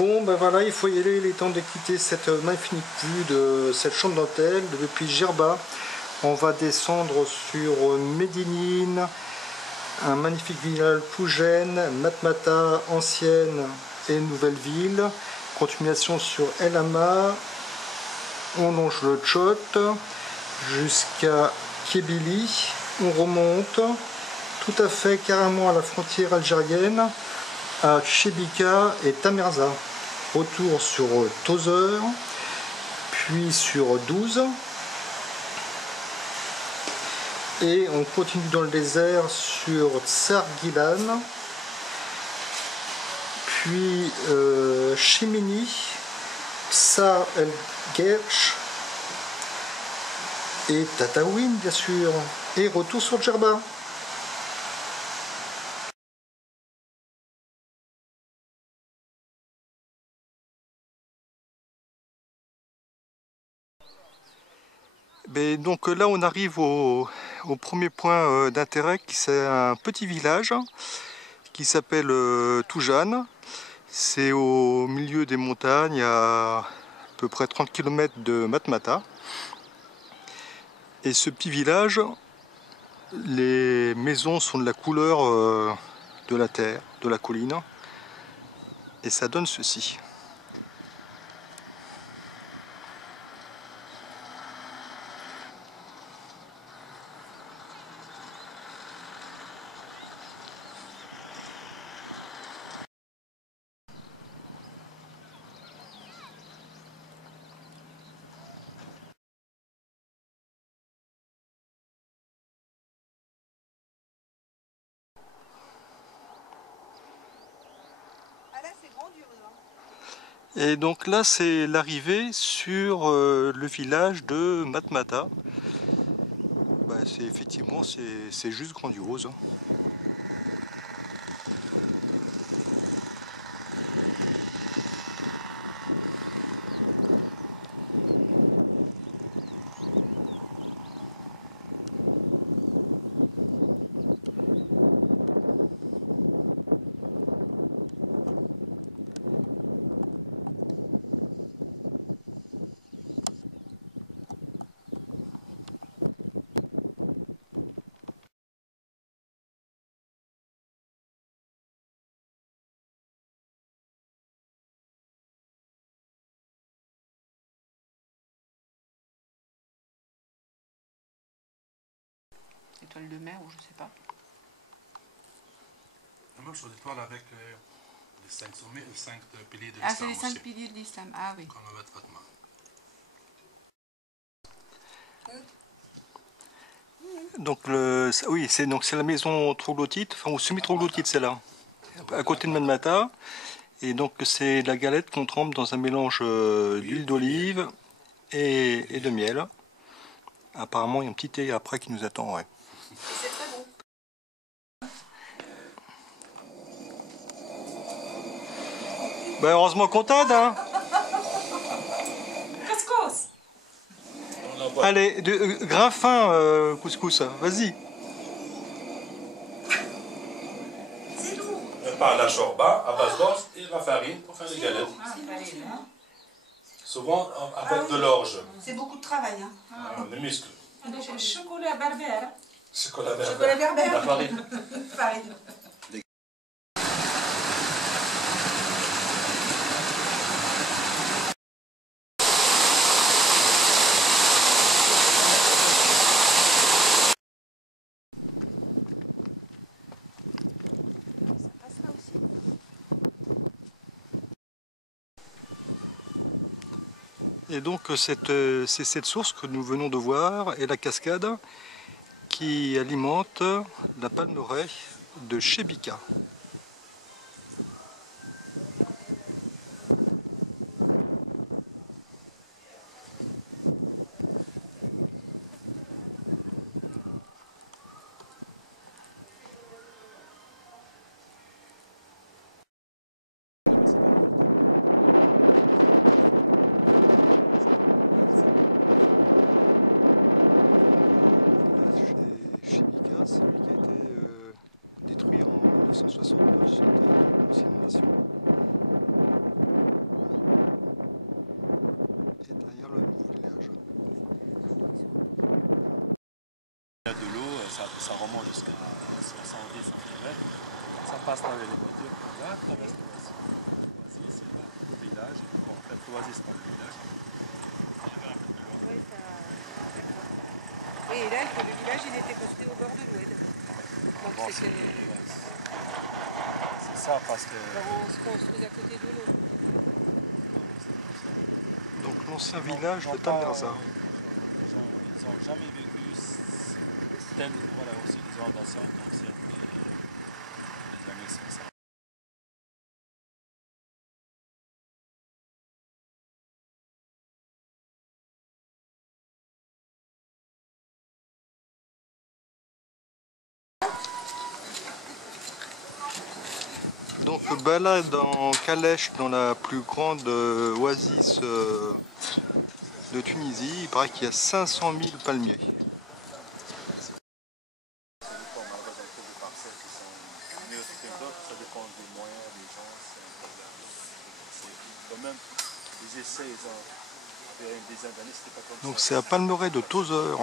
Bon ben voilà, il faut y aller, il est temps de quitter cette magnifique vue de cette chambre d'hôtel depuis Djerba. On va descendre sur Medellín, un magnifique village Pujén, Matmata, ancienne et nouvelle ville. Continuation sur El Hama, on longe le Chott jusqu'à Kébili, on remonte tout à fait carrément à la frontière algérienne, à Chebika et Tamerza. Retour sur Tozeur, puis sur 12. Et on continue dans le désert sur Tsarguilan, puis Chimini, Psar El Gersh et Tataouine bien sûr. Et retour sur Djerba. Donc là on arrive au premier point d'intérêt, qui c'est un petit village qui s'appelle Toujane. C'est au milieu des montagnes, à peu près 30 km de Matmata. Et ce petit village, les maisons sont de la couleur de la terre, de la colline. Et ça donne ceci. Et donc là c'est l'arrivée sur le village de Matmata. Effectivement c'est juste grandiose. Étoile de mer, ou je sais pas. Non, je parle avec les 5 sommets, les 5 piliers de l'islam. Ah, c'est les 5 piliers de l'islam. Ah oui. Comme avec Fatma. Donc oui, c'est la maison troglodyte, enfin ou semi-troglodyte, c'est là, à côté de Matmata. Et donc c'est la galette qu'on trempe dans un mélange d'huile d'olive et de miel. Apparemment il y a un petit thé après qui nous attend. Ouais. Ben heureusement qu'on t'aide, hein. Allez, grain fin, couscous, vas-y. C'est lourd. Prépare la chorba à base d'orge et la farine pour faire les galettes. Souvent avec de l'orge. C'est beaucoup de travail. Hein. Les muscles. Chocolat berbère. Chocolat berbère. Chocolat berbère. La farine. Farine. Et donc c'est cette source que nous venons de voir et la cascade qui alimente la palmeraie de Chebika. Chebika, c'est lui qui a été détruit en 1960. Donc l'ancien village de Tamerza. Donc balade en calèche dans la plus grande oasis de Tunisie. Il paraît qu'il y a 500 000 palmiers. Donc c'est à Palmeraie de Tozeur.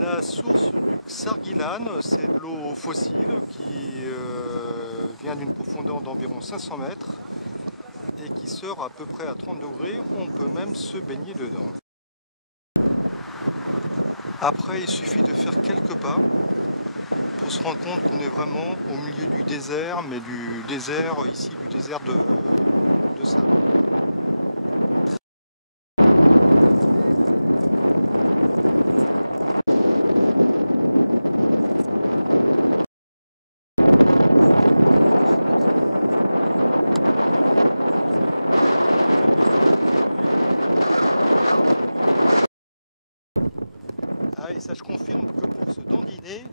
La source du Xarguilan, c'est de l'eau fossile qui vient d'une profondeur d'environ 500 mètres et qui sort à peu près à 30 degrés où on peut même se baigner dedans. Après, il suffit de faire quelques pas pour se rendre compte qu'on est vraiment au milieu du désert, mais du désert ici, du désert de sable. Ah, et ça, je confirme que pour se dandiner,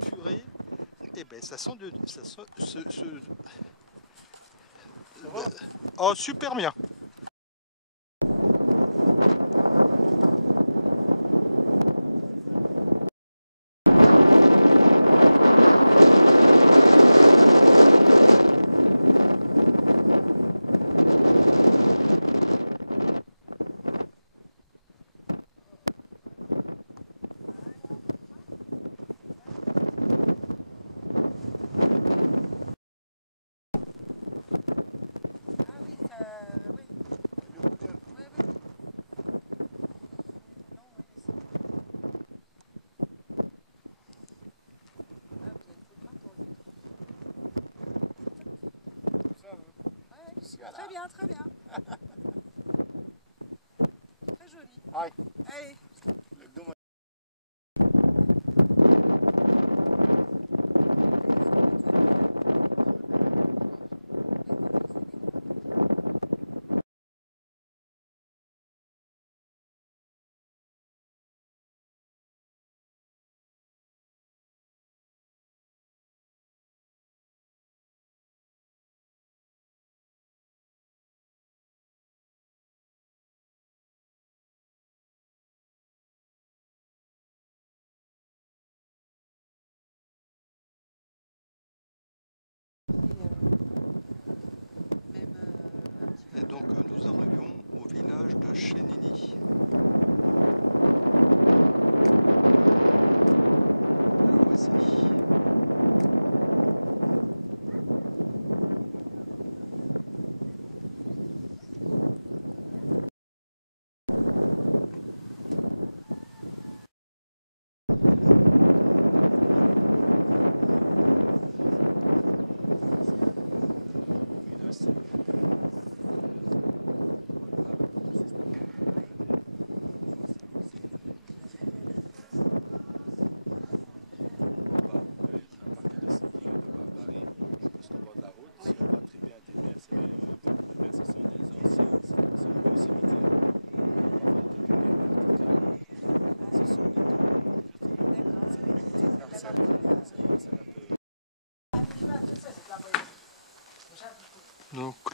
purée, eh ben, ça sent de... Oh, super bien! Très bien, très bien. Très joli. Allez.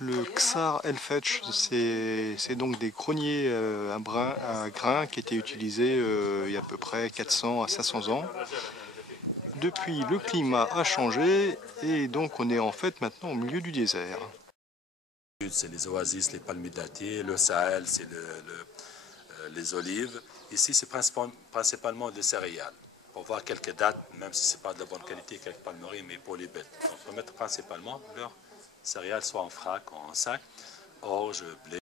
le Ksar Elfetch, c'est donc des greniers à grains qui étaient utilisés il y a à peu près 400 à 500 ans. Depuis, le climat a changé et donc on est en fait maintenant au milieu du désert. C'est les oasis, les palmiers dattiers, le Sahel, c'est les olives. Ici, c'est principalement des céréales. Pour voir quelques dates, même si ce n'est pas de la bonne qualité, quelques palmeries, mais pour les bêtes. Donc, on peut mettre principalement leurs céréales, soit en vrac, en sac, orge, blé.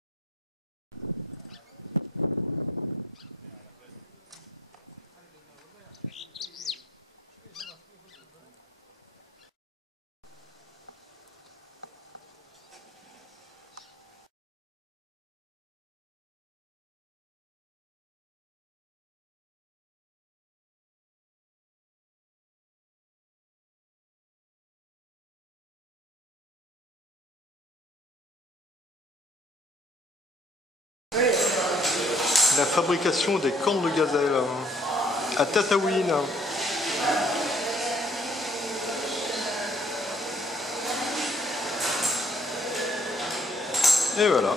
La fabrication des cornes de gazelle à Tataouine. Et voilà.